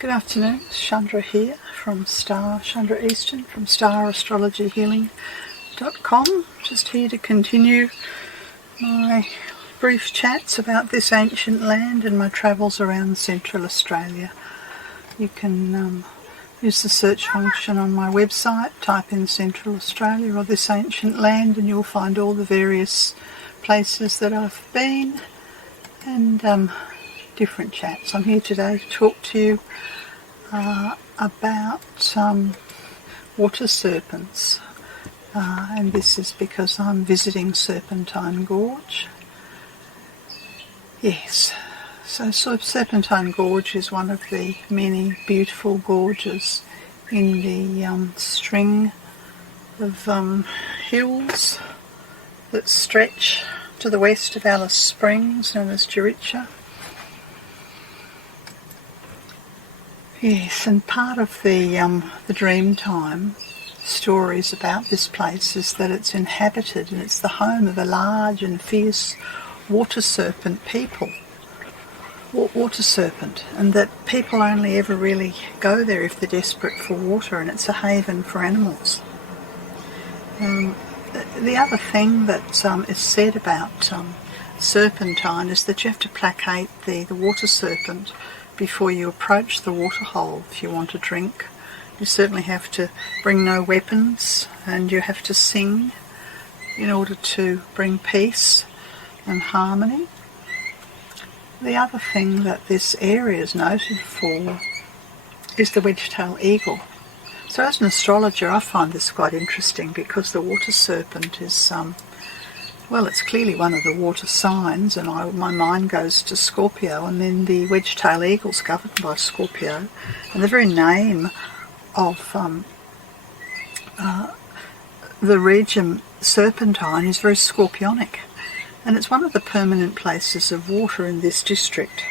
Good afternoon, Chandra here from Chandra Easton from StarAstrologyHealing.com. Just here to continue my brief chats about this ancient land and my travels around Central Australia. You can use the search function on my website, type in Central Australia or this ancient land, and you'll find all the various places that I've been and different chats. I'm here today to talk to you about water serpents, and this is because I'm visiting Serpentine Gorge. Yes, so Serpentine Gorge is one of the many beautiful gorges in the string of hills that stretch to the west of Alice Springs, known as Jericha. Yes, and part of the Dreamtime stories about this place is that it's inhabited and it's the home of a large and fierce water serpent people. Water serpent, and that people only ever really go there if they're desperate for water, and it's a haven for animals. The other thing that is said about Serpentine is that you have to placate the water serpent before you approach the waterhole if you want a drink. You certainly have to bring no weapons, and you have to sing in order to bring peace and harmony. The other thing that this area is noted for is the wedge-tailed eagle. So as an astrologer, I find this quite interesting because the water serpent is well, it's clearly one of the water signs, and my mind goes to Scorpio, and then the wedge-tailed eagle's governed by Scorpio, and the very name of the region Serpentine is very scorpionic, and it's one of the permanent places of water in this district.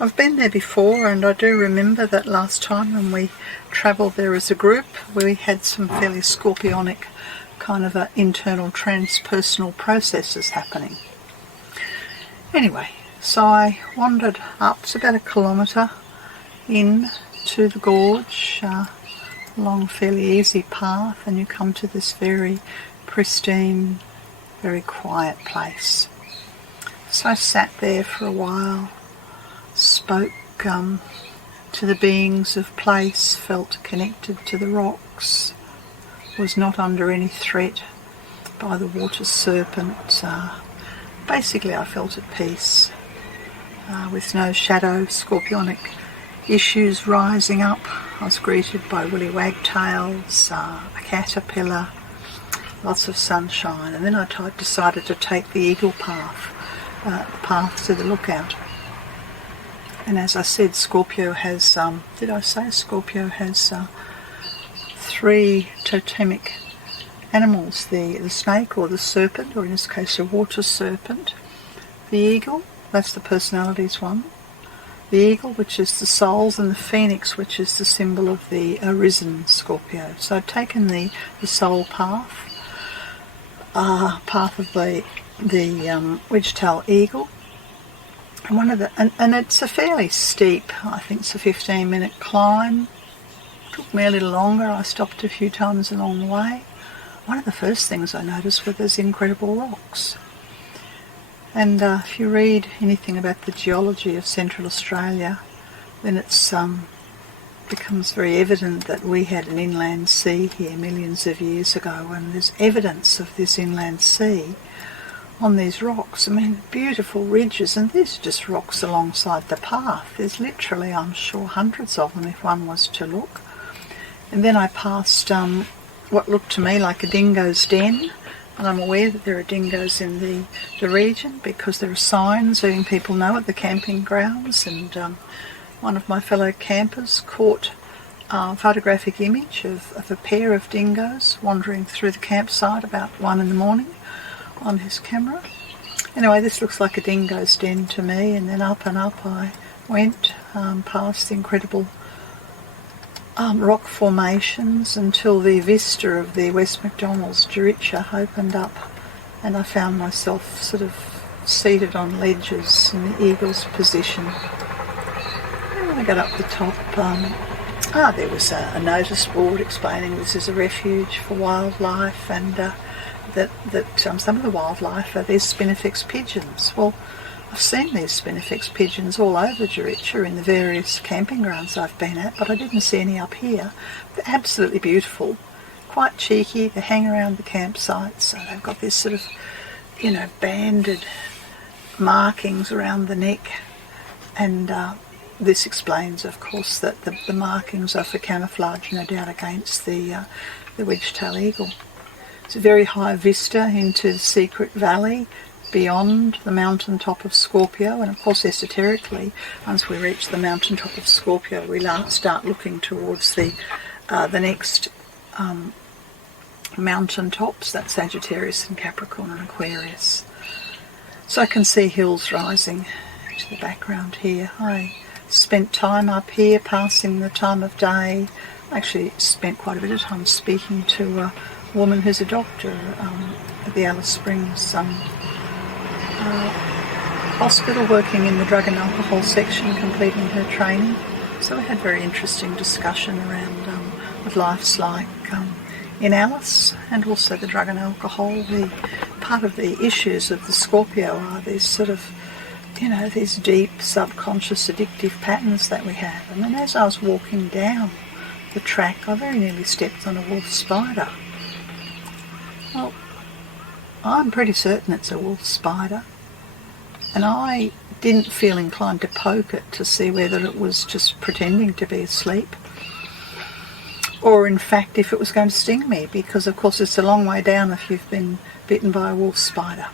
I've been there before, and I do remember that last time when we travelled there as a group, we had some fairly scorpionic kind of internal transpersonal processes happening. Anyway, so I wandered up, it's about 1 kilometre in to the gorge, along a fairly easy path, and you come to this very pristine, very quiet place. So I sat there for a while, spoke to the beings of place, felt connected to the rocks, was not under any threat by the water serpent. Basically I felt at peace, with no shadow scorpionic issues rising up. I was greeted by willy wagtails, a caterpillar, lots of sunshine, and then I decided to take the eagle path, the path to the lookout. And as I said, Scorpio has, Scorpio has 3 totemic animals, the snake or the serpent, or in this case a water serpent, the eagle, that's the personalities one, the eagle, which is the souls, and the phoenix, which is the symbol of the arisen Scorpio. So I've taken the soul path, path of the wedge-tailed eagle, and it's a fairly steep, I think it's a 15-minute climb. Took me a little longer. I stopped a few times along the way. One of the first things I noticed were those incredible rocks. And if you read anything about the geology of Central Australia, then it's becomes very evident that we had an inland sea here millions of years ago, and there's evidence of this inland sea on these rocks. I mean, beautiful ridges, and these are just rocks alongside the path. There's literally, I'm sure, hundreds of them if one was to look. And then I passed what looked to me like a dingo's den, and I'm aware that there are dingoes in the region because there are signs letting people know at the camping grounds, and one of my fellow campers caught a photographic image of a pair of dingoes wandering through the campsite about 1 in the morning on his camera. Anyway, this looks like a dingo's den to me, and then up and up I went past the incredible rock formations until the vista of the West McDonald's Jericha opened up, and I found myself sort of seated on ledges in the eagle's position. when I got up the top, there was a notice board explaining this is a refuge for wildlife, and that some of the wildlife are these spinifex pigeons. Well, I've seen these spinifex pigeons all over Juricha in the various camping grounds I've been at, but I didn't see any up here. They're absolutely beautiful, quite cheeky. They hang around the campsites, so they've got this sort of, banded markings around the neck, and this explains, of course, that the markings are for camouflage, no doubt, against the wedge-tailed eagle. It's a very high vista into the secret valley beyond the mountaintop of Scorpio, and of course esoterically, once we reach the mountaintop of Scorpio, we start looking towards the next mountaintops, that's Sagittarius and Capricorn and Aquarius. So I can see hills rising into the background here. I spent time up here passing the time of day. I actually spent quite a bit of time speaking to a woman who's a doctor at the Alice Springs hospital, working in the drug and alcohol section, completing her training. So we had a very interesting discussion around what life's like in Alice, and also the drug and alcohol. The part of the issues of the Scorpio are these sort of, these deep subconscious addictive patterns that we have. And then as I was walking down the track, I very nearly stepped on a wolf spider. Well, I'm pretty certain it's a wolf spider, and I didn't feel inclined to poke it to see whether it was just pretending to be asleep, or in fact if it was going to sting me, because of course it's a long way down if you've been bitten by a wolf spider.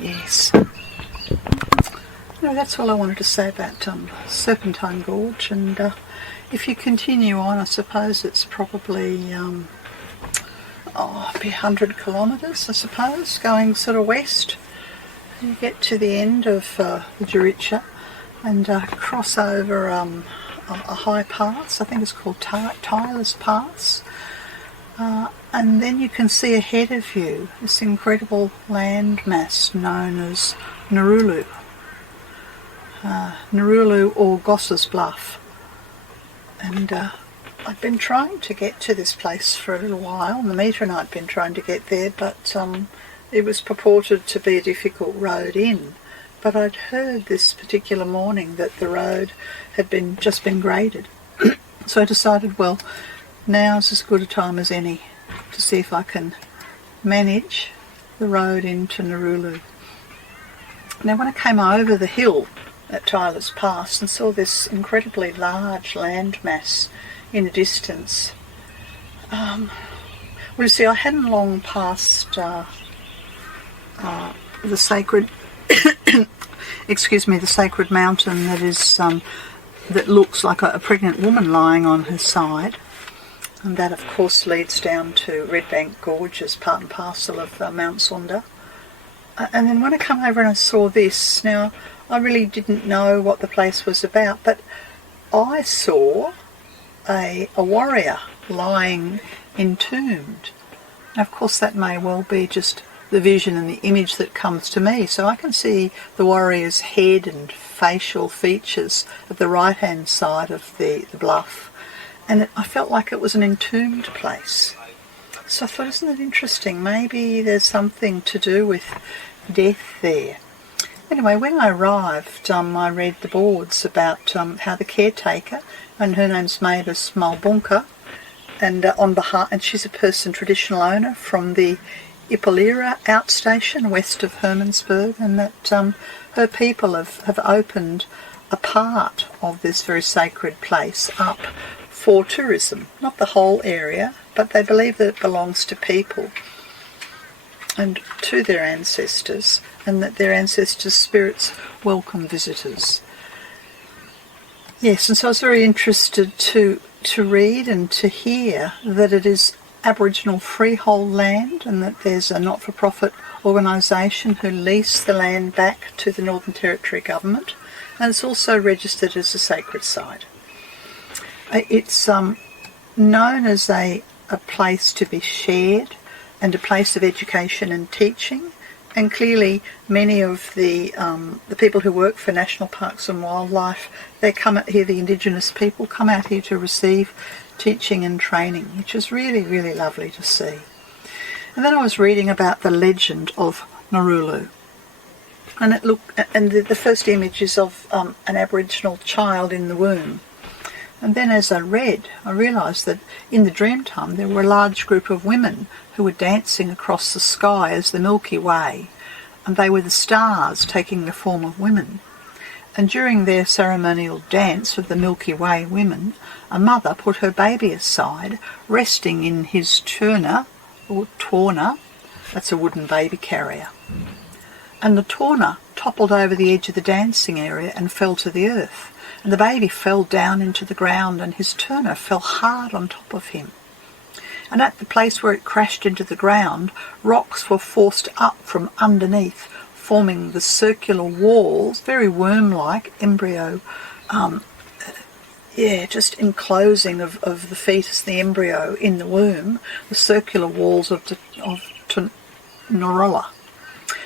Yes. That's all I wanted to say about Serpentine Gorge, and if you continue on, I suppose it's probably be 100 kilometres, I suppose, going sort of west. You get to the end of the Juricha and cross over a high pass. I think it's called Tyler's Pass. And then you can see ahead of you this incredible landmass known as Narulu. Narulu or Goss's Bluff. And I'd been trying to get to this place for a little while. The meter and I'd been trying to get there, but it was purported to be a difficult road in. But I'd heard this particular morning that the road had just been graded. So I decided, well, now's as good a time as any to see if I can manage the road into Narulu. Now when I came over the hill at Tyler's Pass and saw this incredibly large landmass in the distance, well, you see, I hadn't long passed the sacred the sacred mountain that is that looks like a pregnant woman lying on her side, and that of course leads down to Red Bank Gorge as part and parcel of Mount Sunda. And then when I come over and I saw this, now I really didn't know what the place was about, but I saw a warrior lying entombed. Now of course that may well be just the vision and the image that comes to me, so I can see the warrior's head and facial features at the right hand side of the bluff, and I felt like it was an entombed place. So I thought, isn't it interesting, maybe there's something to do with death there. Anyway, when I arrived, I read the boards about how the caretaker, and her name's Mavis Malbunka, and and she's a person traditional owner from the Ipalira outstation west of Hermannsburg, and that her people have opened a part of this very sacred place up for tourism. Not the whole area, but they believe that it belongs to people and to their ancestors, and that their ancestors' spirits welcome visitors. Yes, and so I was very interested to read and to hear that it is Aboriginal freehold land, and that there's a not-for-profit organisation who lease the land back to the Northern Territory government, and it's also registered as a sacred site. It's known as a place to be shared and a place of education and teaching, And clearly many of the people who work for National Parks and Wildlife, they come out here, the Indigenous people come out here to receive teaching and training, which is really, really lovely to see. And then I was reading about the legend of Narulu. And the first image is of an Aboriginal child in the womb. And then as I read, I realised that in the Dreamtime there were a large group of women who were dancing across the sky as the Milky Way, and they were the stars taking the form of women. And during their ceremonial dance of the Milky Way women, a mother put her baby aside, resting in his turna, or torna, that's a wooden baby carrier. And the torna toppled over the edge of the dancing area and fell to the earth. And the baby fell down into the ground, and his turner fell hard on top of him. And at the place where it crashed into the ground, rocks were forced up from underneath, forming the circular walls, very worm-like, embryo, just enclosing of the fetus, the embryo in the womb, the circular walls of Narula.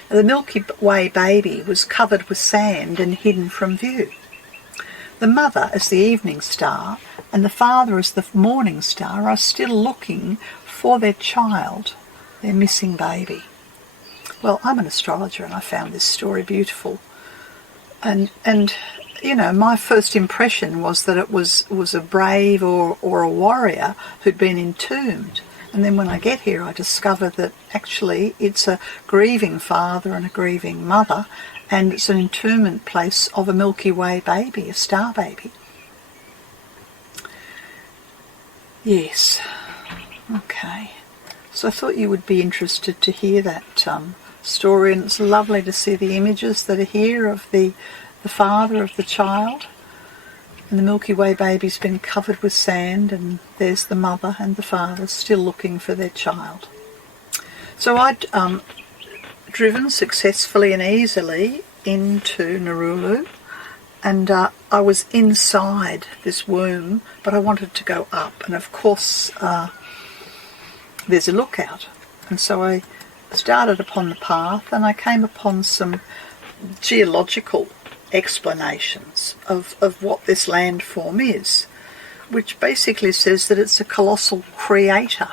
The Milky Way baby was covered with sand and hidden from view. The mother as the evening star and the father as the morning star are still looking for their child, their missing baby. Well, I'm an astrologer and I found this story beautiful. And you know, my first impression was that it was a brave or a warrior who'd been entombed. And then when I get here, I discover that actually it's a grieving father and a grieving mother, and it's an entombment place of a Milky Way baby, a star baby. Yes. Okay. So I thought you would be interested to hear that story, and it's lovely to see the images that are here of the father of the child. And the Milky Way baby's been covered with sand, and there's the mother and the father still looking for their child. So I'd driven successfully and easily into Narulu, and I was inside this womb, but I wanted to go up, and of course there's a lookout. And so I started upon the path, and I came upon some geological explanations of what this landform is, which basically says that it's a colossal crater,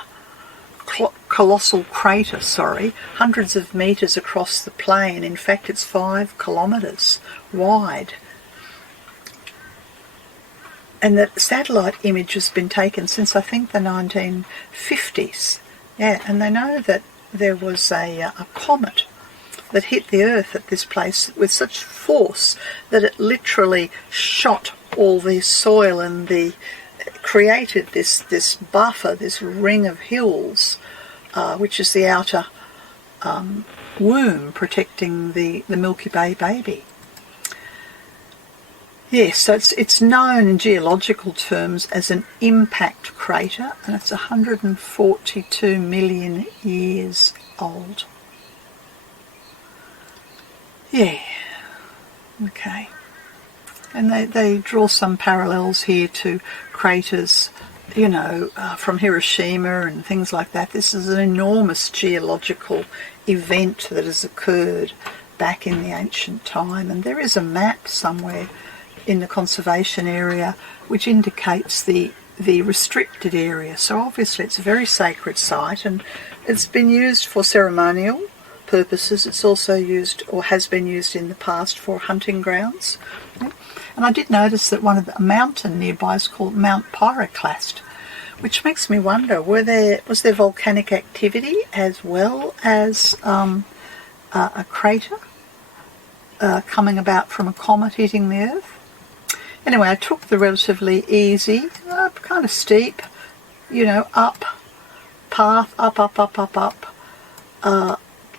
hundreds of metres across the plain. In fact, it's 5 kilometres wide. And the satellite image has been taken since, I think, the 1950s. Yeah, and they know that there was a comet that hit the Earth at this place with such force that it literally shot all the soil and created this buffer, this ring of hills, which is the outer womb protecting the Milky Way baby. Yes, so it's known in geological terms as an impact crater, and it's 142 million years old. Yeah, okay. And they draw some parallels here to craters, you know, from Hiroshima and things like that. This is an enormous geological event that has occurred back in the ancient time. And there is a map somewhere in the conservation area which indicates the restricted area. So obviously it's a very sacred site, and it's been used for ceremonial purposes. It's also used, or has been used in the past, for hunting grounds. And I did notice that a mountain nearby is called Mount Pyroclast, which makes me wonder, was there volcanic activity as well as a crater coming about from a comet hitting the Earth? Anyway, I took the relatively easy, kind of steep, you know, path, up,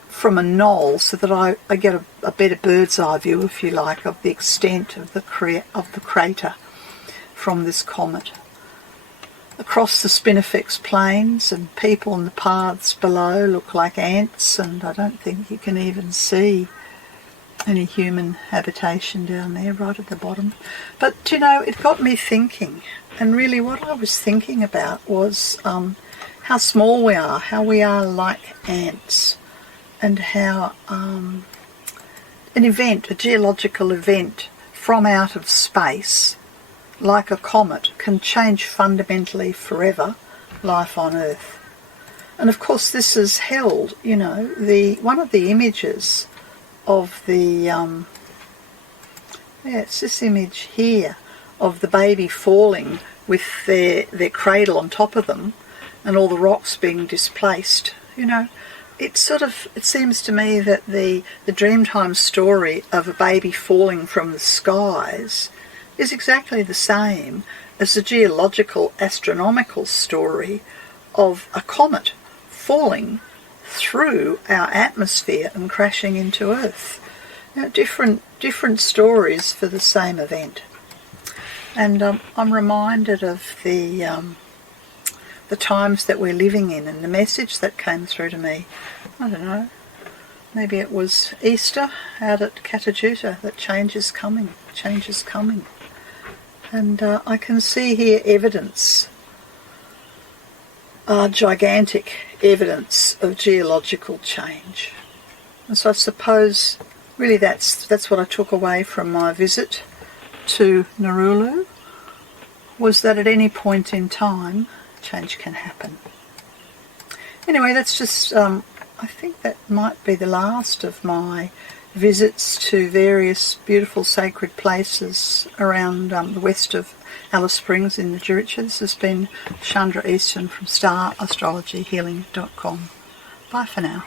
from a knoll, so that I get a better bird's eye view, if you like, of the extent of the crater from this comet. Across the spinifex plains, and people in the paths below look like ants, and I don't think you can even see any human habitation down there right at the bottom. But, you know, it got me thinking, and really what I was thinking about was how small we are, how we are like ants. and how an event, a geological event from out of space, like a comet, can change fundamentally forever life on Earth. And of course this is held, you know, one of the images of the, it's this image here of the baby falling with their cradle on top of them and all the rocks being displaced, you know. It seems to me that the Dreamtime story of a baby falling from the skies is exactly the same as the geological astronomical story of a comet falling through our atmosphere and crashing into Earth. You know, different stories for the same event. And I'm reminded of the times that we're living in, and the message that came through to me, I don't know, maybe it was Easter out at Katajuta, that change is coming. And I can see here evidence, gigantic evidence of geological change. And so I suppose really that's what I took away from my visit to Nauru, was that at any point in time change can happen. Anyway, that's just, I think that might be the last of my visits to various beautiful sacred places around the west of Alice Springs in the Juricha. This has been Chandra Easton from StarAstrologyHealing.com. Bye for now.